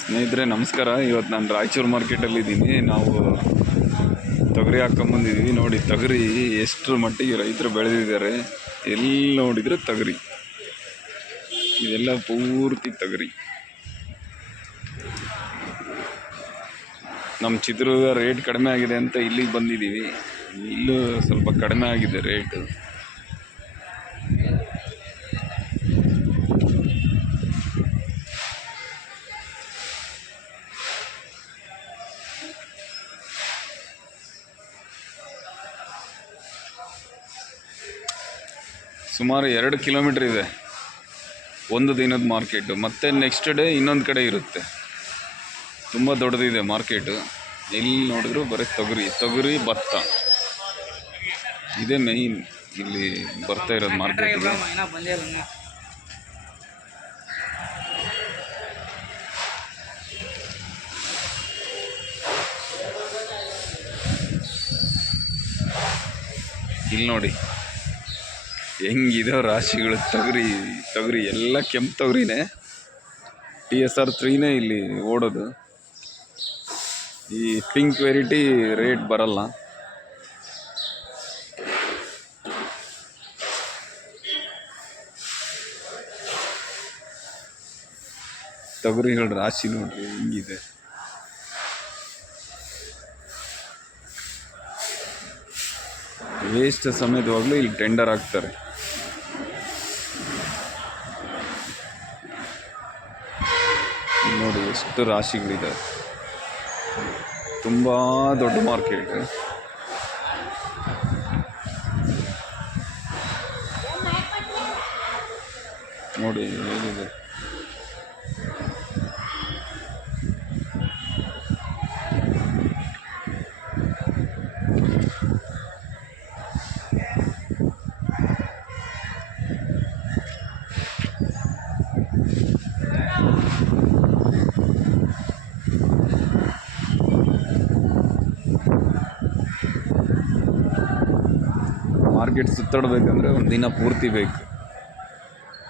ಸ್ನೇಹಿತರೆ ನಮಸ್ಕಾರ. ಇವತ್ತು ನಾನು ರಾಯಚೂರು ಮಾರ್ಕೆಟಲ್ಲಿ ಇದ್ದೀನಿ. ನಾವು ತೊಗರಿ ಹಾಕ್ಕೊಂಬಂದಿದ್ದೀವಿ. ನೋಡಿ ತೊಗರಿ ಎಷ್ಟರ ಮಟ್ಟಿಗೆ ರೈತರು ಬೆಳೆದಿದ್ದಾರೆ. ಎಲ್ಲಿ ನೋಡಿದರೆ ತೊಗರಿ, ಇದೆಲ್ಲ ಪೂರ್ತಿ ತೊಗರಿ. ನಮ್ಮ ಚಿತ್ರದುರ್ಗ ರೇಟ್ ಕಡಿಮೆ ಆಗಿದೆ ಅಂತ ಇಲ್ಲಿಗೆ ಬಂದಿದ್ದೀವಿ. ಇಲ್ಲೂ ಸ್ವಲ್ಪ ಕಡಿಮೆ ಆಗಿದೆ ರೇಟು. ಸುಮಾರು 2 ಕಿಲೋಮೀಟ್ರ್ ಇದೆ ಒಂದು ದಿನದ ಮಾರ್ಕೆಟು. ಮತ್ತು ನೆಕ್ಸ್ಟ್ ಡೇ ಇನ್ನೊಂದು ಕಡೆ ಇರುತ್ತೆ. ತುಂಬ ದೊಡ್ಡದಿದೆ ಮಾರ್ಕೆಟು. ಎಲ್ಲಿ ನೋಡಿದ್ರು ಬರೀ ತೊಗರಿ ಭತ್ತ, ಇದೇ ಮೇಯ್ನ್ ಇಲ್ಲಿ ಬರ್ತಾ ಇರೋದು ಮಾರ್ಕೆಟಿಗೆ. ಇಲ್ಲಿ ನೋಡಿ ಹೆಂಗಿದಾವೆ ರಾಶಿಗಳು. ತೊಗರಿ ಎಲ್ಲ ಕೆಂಪು ತೊಗರಿನೇ. TSR 3ನೇ ಇಲ್ಲಿ ಓಡೋದು. ಈ ಪಿಂಕ್ ವೆರೈಟಿ ರೇಟ್ ಬರಲ್ಲ. ತೊಗರಿಗಳ ರಾಶಿ ನೋಡ್ರಿ ಹೆಂಗಿದೆ. ವೇಸ್ಟ್ ಸಮೇತವಾಗ್ಲೂ ಇಲ್ಲಿ ಟೆಂಡರ್ ಹಾಕ್ತಾರೆ. ನೋಡಿ ಎಷ್ಟು ರಾಶಿಗಳಿದೆ. ತುಂಬ ದೊಡ್ಡ ಮಾರ್ಕೆಟ್. ನೋಡಿ ಹೇಗಿದೆ. ಮಾರ್ಕೆಟ್ ಸುತ್ತಾಡಬೇಕಂದ್ರೆ ಒಂದು ದಿನ ಪೂರ್ತಿ ಬೇಕು.